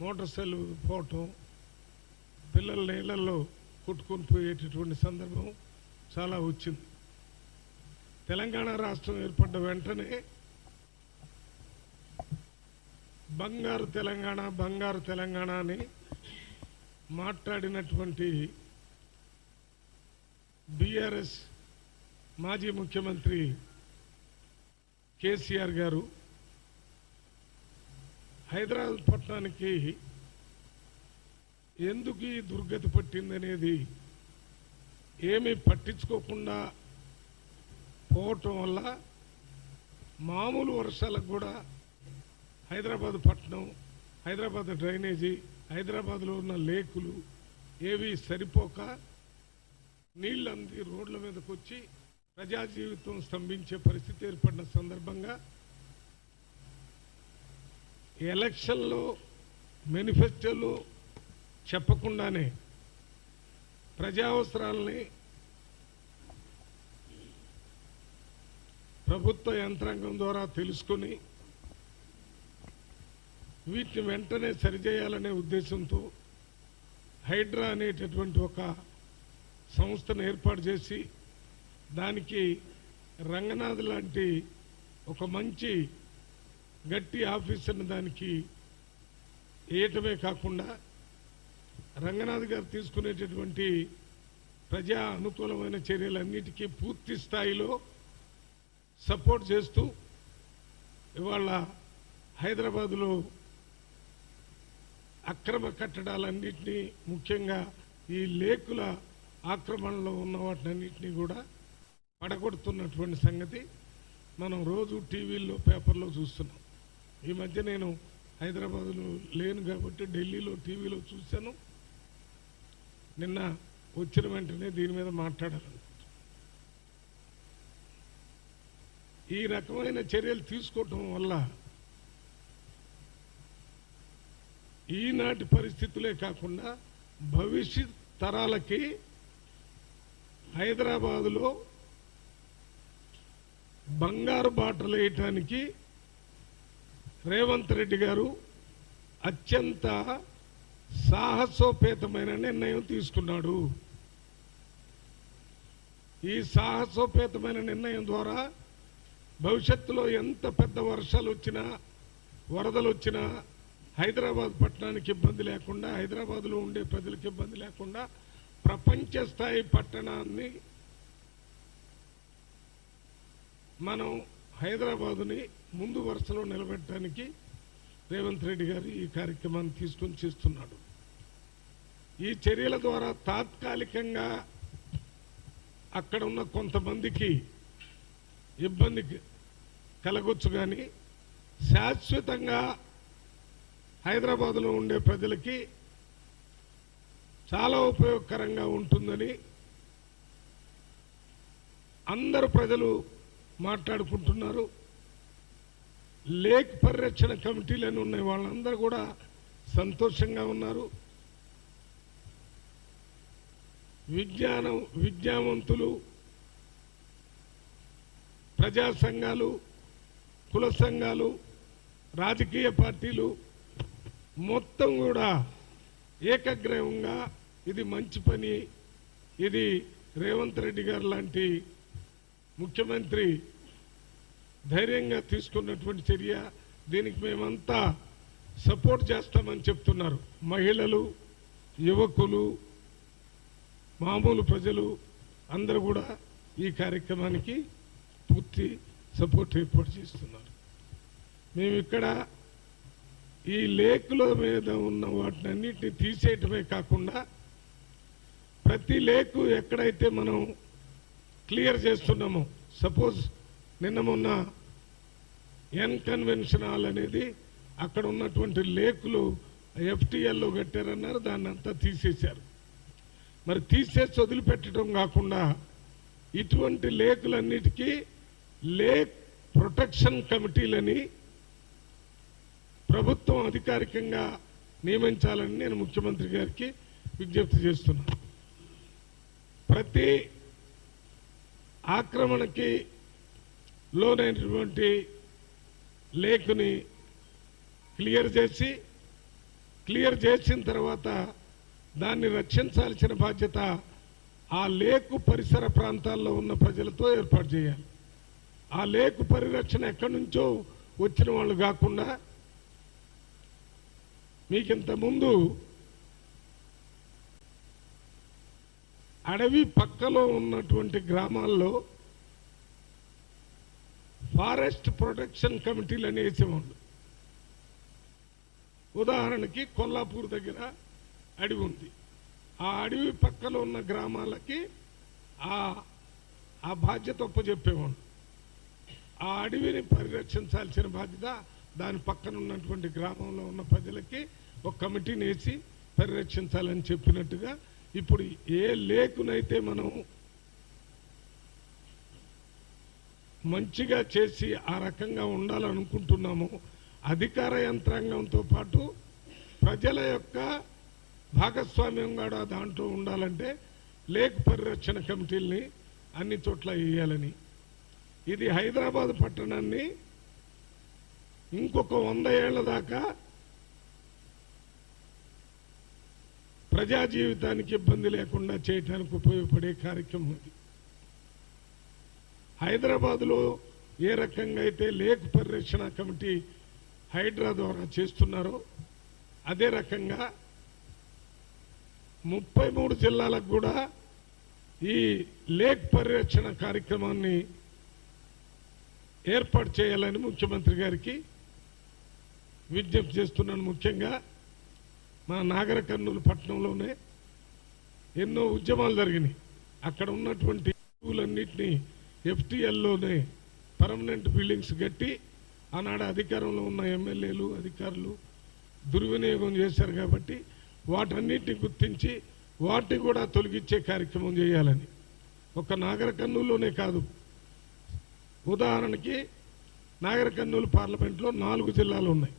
Motor cycle పోవటం, పిల్లల నీళ్ళల్లో కొట్టుకొని పోయేటటువంటి సందర్భం చాలా వచ్చింది. తెలంగాణ రాష్ట్రం ఏర్పడ్డ వెంటనే బంగారు తెలంగాణ బంగారు తెలంగాణ అని మాట్లాడినటువంటి బీఆర్ఎస్ మాజీ ముఖ్యమంత్రి కేసీఆర్ గారు హైదరాబాద్ పట్టణానికి ఎందుకు ఈ దుర్గతి పట్టిందనేది ఏమీ పట్టించుకోకుండా పోవటం వల్ల మామూలు వర్షాలకు కూడా హైదరాబాద్ పట్టణం, హైదరాబాద్ డ్రైనేజీ, హైదరాబాద్లో ఉన్న లేకులు ఏవి సరిపోక నీళ్ళంది రోడ్ల మీదకి వచ్చి ప్రజా జీవితం స్తంభించే పరిస్థితి ఏర్పడిన సందర్భంగా ఎలక్షన్లో మేనిఫెస్టోలో చెప్పకుండానే ప్రజా అవసరాలని ప్రభుత్వ యంత్రాంగం ద్వారా తెలుసుకొని వీటిని వెంటనే సరిచేయాలనే ఉద్దేశంతో హైడ్రా అనేటటువంటి ఒక సంస్థను ఏర్పాటు చేసి దానికి రంగనాథ్ లాంటి ఒక మంచి గట్టి ఆఫీసర్ని దానికి వేయటమే కాకుండా రంగనాథ్ గారు తీసుకునేటటువంటి ప్రజా అనుకూలమైన చర్యలన్నిటికీ పూర్తి స్థాయిలో సపోర్ట్ చేస్తూ ఇవాళ హైదరాబాదులో అక్రమ కట్టడాలన్నింటినీ, ముఖ్యంగా ఈ లేకుల ఆక్రమణలో ఉన్న వాటినన్నింటినీ కూడా పడగొడుతున్నటువంటి సంగతి మనం రోజు టీవీల్లో పేపర్లో చూస్తున్నాం. ఈ మధ్య నేను హైదరాబాదులో లేను కాబట్టి ఢిల్లీలో టీవీలో చూశాను. నిన్న వచ్చిన వెంటనే దీని మీద మాట్లాడాను. ఈ రకమైన చర్యలు తీసుకోవటం వల్ల ఈనాటి పరిస్థితులే కాకుండా భవిష్యత్ తరాలకి హైదరాబాదులో బంగారు బాటలు వేయటానికి రేవంత్ రెడ్డి గారు అత్యంత సాహసోపేతమైన నిర్ణయం తీసుకున్నాడు. ఈ సాహసోపేతమైన నిర్ణయం ద్వారా భవిష్యత్తులో ఎంత పెద్ద వర్షాలు వచ్చినా, వరదలు వచ్చినా హైదరాబాద్ పట్టణానికి ఇబ్బంది లేకుండా, హైదరాబాద్లో ఉండే ప్రజలకు ఇబ్బంది లేకుండా ప్రపంచ స్థాయి పట్టణాన్ని మనం హైదరాబాదుని ముందు వరుసలో నిలబెట్టడానికి రేవంత్ రెడ్డి గారు ఈ కార్యక్రమాన్ని తీసుకొని చేస్తున్నాడు. ఈ చర్యల ద్వారా తాత్కాలికంగా అక్కడ ఉన్న కొంతమందికి ఇబ్బంది కలగొచ్చు, కానీ శాశ్వతంగా హైదరాబాదులో ఉండే ప్రజలకి చాలా ఉపయోగకరంగా ఉంటుందని అందరు ప్రజలు మాట్లాడుకుంటున్నారు. లేక్ పరిరక్షణ కమిటీలను ఉన్నాయి, వాళ్ళందరూ కూడా సంతోషంగా ఉన్నారు. విద్యావంతులు, ప్రజా సంఘాలు, కుల సంఘాలు, రాజకీయ పార్టీలు మొత్తం కూడా ఏకగ్రీవంగా ఇది మంచి పని, ఇది రేవంత్ రెడ్డి గారు లాంటి ముఖ్యమంత్రి ధైర్యంగా తీసుకున్నటువంటి చర్య, దీనికి మేమంతా సపోర్ట్ చేస్తామని చెప్తున్నారు. మహిళలు, యువకులు, మామూలు ప్రజలు అందరూ కూడా ఈ కార్యక్రమానికి పూర్తి సపోర్ట్ ఏర్పాటు చేస్తున్నారు. మేము ఇక్కడ ఈ లేకుల మీద ఉన్న వాటిని అన్నింటినీ తీసేయటమే కాకుండా ప్రతి లేకు ఎక్కడైతే మనం క్లియర్ చేస్తున్నామో, సపోజ్ నిన్న మొన్న కన్వెన్షన్ హాల్ అనేది అక్కడ ఉన్నటువంటి లేకులు ఎఫ్టీఎల్లో కట్టారన్నారు, దాన్ని అంతా తీసేశారు. మరి తీసేసి వదిలిపెట్టడం కాకుండా ఇటువంటి లేకులన్నిటికీ లేక్ ప్రొటెక్షన్ కమిటీలని ప్రభుత్వం అధికారికంగా నియమించాలని నేను ముఖ్యమంత్రి గారికి విజ్ఞప్తి చేస్తున్నాను. ప్రతి ఆక్రమణకి లోనైనటువంటి లేకుని క్లియర్ చేసి క్లియర్ చేసిన తర్వాత దాన్ని రక్షించాల్సిన బాధ్యత ఆ లేకు పరిసర ప్రాంతాల్లో ఉన్న ప్రజలతో ఏర్పాటు చేయాలి. ఆ లేకు పరిరక్షణ ఎక్కడి నుంచో వచ్చిన వాళ్ళు కాకుండా మీకింత ముందు అడవి పక్కలో ఉన్నటువంటి గ్రామాల్లో ఫారెస్ట్ ప్రొటెక్షన్ కమిటీలు అని వేసేవాళ్ళు. ఉదాహరణకి కొల్లాపూర్ దగ్గర అడవి ఉంది. ఆ అడవి పక్కలో ఉన్న గ్రామాలకి ఆ బాధ్యత ఒప్పజెప్పేవాళ్ళు. ఆ అడవిని పరిరక్షించాల్సిన బాధ్యత దాని పక్కన ఉన్నటువంటి గ్రామంలో ఉన్న ప్రజలకి ఒక కమిటీని వేసి పరిరక్షించాలని చెప్పినట్టుగా ఇప్పుడు ఏ లేకునైతే మనం మంచిగా చేసి ఆ రకంగా ఉండాలనుకుంటున్నామో అధికార యంత్రాంగంతో పాటు ప్రజల యొక్క భాగస్వామ్యం కూడా దాంట్లో ఉండాలంటే లేక్ పరిరక్షణ కమిటీల్ని అన్ని చోట్ల వేయాలని, ఇది హైదరాబాద్ పట్టణాన్ని ఇంకొక 100 ఏళ్ల దాకా ప్రజా జీవితానికి ఇబ్బంది లేకుండా చేయడానికి ఉపయోగపడే కార్యక్రమం ఇది. హైదరాబాద్లో ఏ రకంగా అయితే లేక్ పరిరక్షణ కమిటీ హైడ్రా ద్వారా చేస్తున్నారో అదే రకంగా 33 జిల్లాలకు కూడా ఈ లేక్ పరిరక్షణ కార్యక్రమాన్ని ఏర్పాటు చేయాలని ముఖ్యమంత్రి గారికి విజ్ఞప్తి చేస్తున్నాను. ముఖ్యంగా మా నాగర్ కర్నూలు పట్టణంలోనే ఎన్నో ఉద్యమాలు జరిగినాయి. అక్కడ ఉన్నటువంటి ఊళ్ళన్నింటినీ ఎఫ్టీఎల్లోనే పర్మనెంట్ బిల్డింగ్స్ కట్టి ఆనాడు అధికారంలో ఉన్న ఎమ్మెల్యేలు అధికారులు దుర్వినియోగం చేశారు. కాబట్టి వాటన్నిటిని గుర్తించి వాటిని కూడా తొలగించే కార్యక్రమం చేయాలని, ఒక నాగర్ కర్నూలులోనే కాదు, ఉదాహరణకి నాగర్ కర్నూలు పార్లమెంట్లో 4 జిల్లాలు ఉన్నాయి.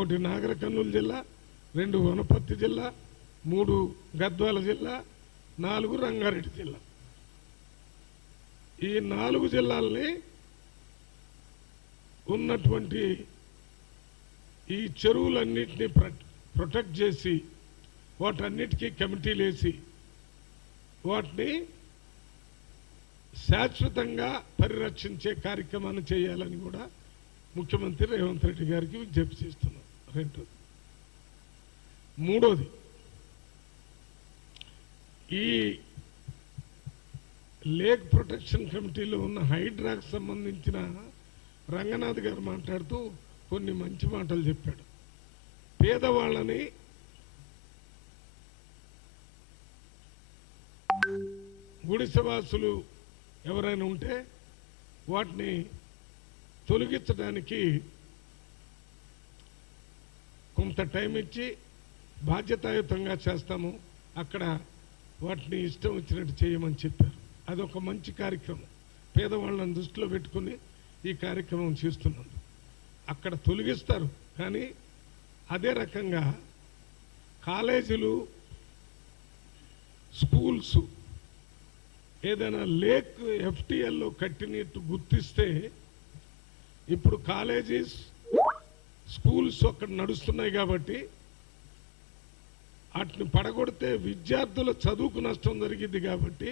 1 నాగర్ కర్నూలు జిల్లా, 2 వనపర్తి జిల్లా, 3 గద్వాల జిల్లా, 4 రంగారెడ్డి జిల్లా. ఈ 4 జిల్లాలని ఉన్నటువంటి ఈ చెరువులన్నింటినీ ప్రొటెక్ట్ చేసి వాటన్నిటికీ కమిటీలు వేసి వాటిని శాశ్వతంగా పరిరక్షించే కార్యక్రమాన్ని చేయాలని కూడా ముఖ్యమంత్రి రేవంత్ రెడ్డి గారికి విజ్ఞప్తి చేస్తున్నాం. రెండోది, మూడోది, ఈ లేక్ ప్రొటెక్షన్ కమిటీలో ఉన్న హైడ్రాకు సంబంధించిన రంగనాథ్ గారు మాట్లాడుతూ కొన్ని మంచి మాటలు చెప్పాడు. పేదవాళ్ళని గుడిసెవాసులు ఎవరైనా ఉంటే వాటిని తొలగించడానికి కొంత టైం ఇచ్చి బాధ్యతాయుతంగా చేస్తాము, అక్కడ వాటిని ఇష్టం వచ్చినట్టు చేయమని చెప్పారు. అదొక మంచి కార్యక్రమం. పేదవాళ్ళని దృష్టిలో పెట్టుకుని ఈ కార్యక్రమం చేస్తున్నాం. అక్కడ తొలగిస్తారు, కానీ అదే రకంగా కాలేజీలు స్కూల్స్ ఏదైనా లేక్ ఎఫ్టీఎల్లో కట్టినట్టు గుర్తిస్తే ఇప్పుడు కాలేజీస్ స్కూల్స్ అక్కడ నడుస్తున్నాయి కాబట్టి వాటిని పడగొడితే విద్యార్థుల చదువుకు నష్టం జరిగింది. కాబట్టి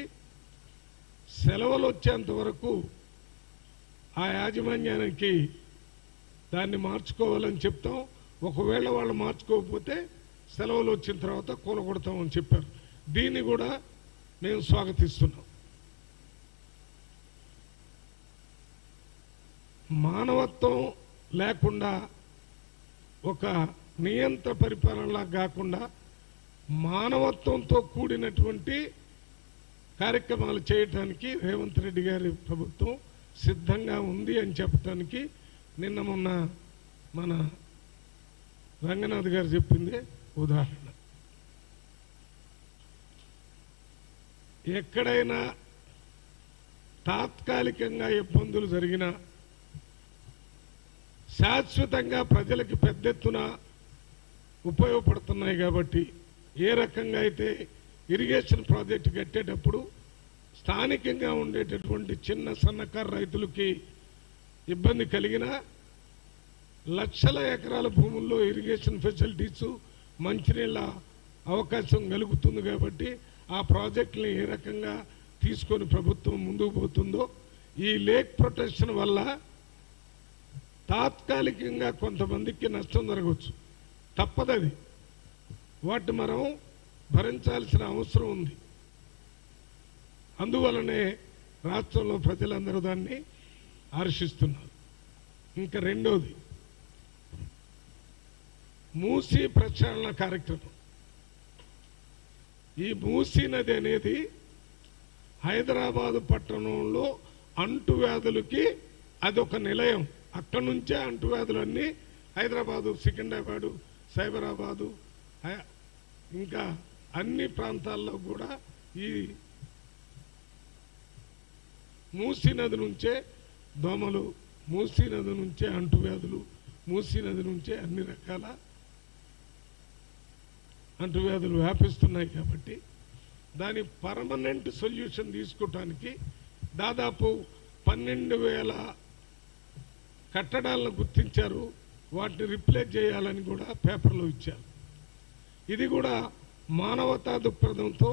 సెలవులు వచ్చేంత వరకు ఆ యాజమాన్యానికి దాన్ని మార్చుకోవాలని చెప్తాం. ఒకవేళ వాళ్ళు మార్చుకోకపోతే సెలవులు వచ్చిన తర్వాత కూలగొడతామని చెప్పారు. దీన్ని కూడా మేము స్వాగతిస్తున్నాం. మానవత్వం లేకుండా ఒక నియంత్ర పరిపాలనలా కాకుండా మానవత్వంతో కూడినటువంటి కార్యక్రమాలు చేయటానికి రేవంత్ రెడ్డి గారి ప్రభుత్వం సిద్ధంగా ఉంది అని చెప్పడానికి నిన్న మొన్న మన రంగనాథ్ గారు చెప్పింది ఉదాహరణ. ఎక్కడైనా తాత్కాలికంగా ఇబ్బందులు జరిగినా శాశ్వతంగా ప్రజలకు పెద్ద ఎత్తున ఉపయోగపడుతున్నాయి. కాబట్టి ఏ రకంగా అయితే ఇరిగేషన్ ప్రాజెక్టు కట్టేటప్పుడు స్థానికంగా ఉండేటటువంటి చిన్న సన్నకారు రైతులకి ఇబ్బంది కలిగినా లక్షల ఎకరాల భూముల్లో ఇరిగేషన్ ఫెసిలిటీసు మంచినీళ్ళ అవకాశం కలుగుతుంది కాబట్టి ఆ ప్రాజెక్టుని ఏ రకంగా తీసుకొని ప్రభుత్వం ముందుకు పోతుందో ఈ లేక్ ప్రొటెక్షన్ వల్ల తాత్కాలికంగా కొంతమందికి నష్టం జరగవచ్చు, తప్పదది. వాటిని మనం భరించాల్సిన అవసరం ఉంది. అందువలనే రాష్ట్రంలో ప్రజలందరూ దాన్ని హర్షిస్తున్నారు. ఇంకా రెండోది, మూసీ ప్రక్షాళన కార్యక్రమం. ఈ మూసీ నది అనేది హైదరాబాదు పట్టణంలో అంటువ్యాధులకి అదొక నిలయం. అక్కడి నుంచే అంటువ్యాధులన్నీ హైదరాబాదు, సికింద్రాబాదు, సైబరాబాదు, ఇంకా అన్ని ప్రాంతాల్లో కూడా ఈ మూసీ నది నుంచే దోమలు, మూసీ నది నుంచే అంటువ్యాధులు, మూసీ నది నుంచే అన్ని రకాల అంటువ్యాధులు వ్యాపిస్తున్నాయి. కాబట్టి దాని పర్మనెంట్ సొల్యూషన్ తీసుకోవటానికి దాదాపు 12,000 కట్టడాలను గుర్తించారు. వాటిని రిప్లేస్ చేయాలని కూడా పేపర్లో ఇచ్చారు. ఇది కూడా మానవతా దృక్పథంతో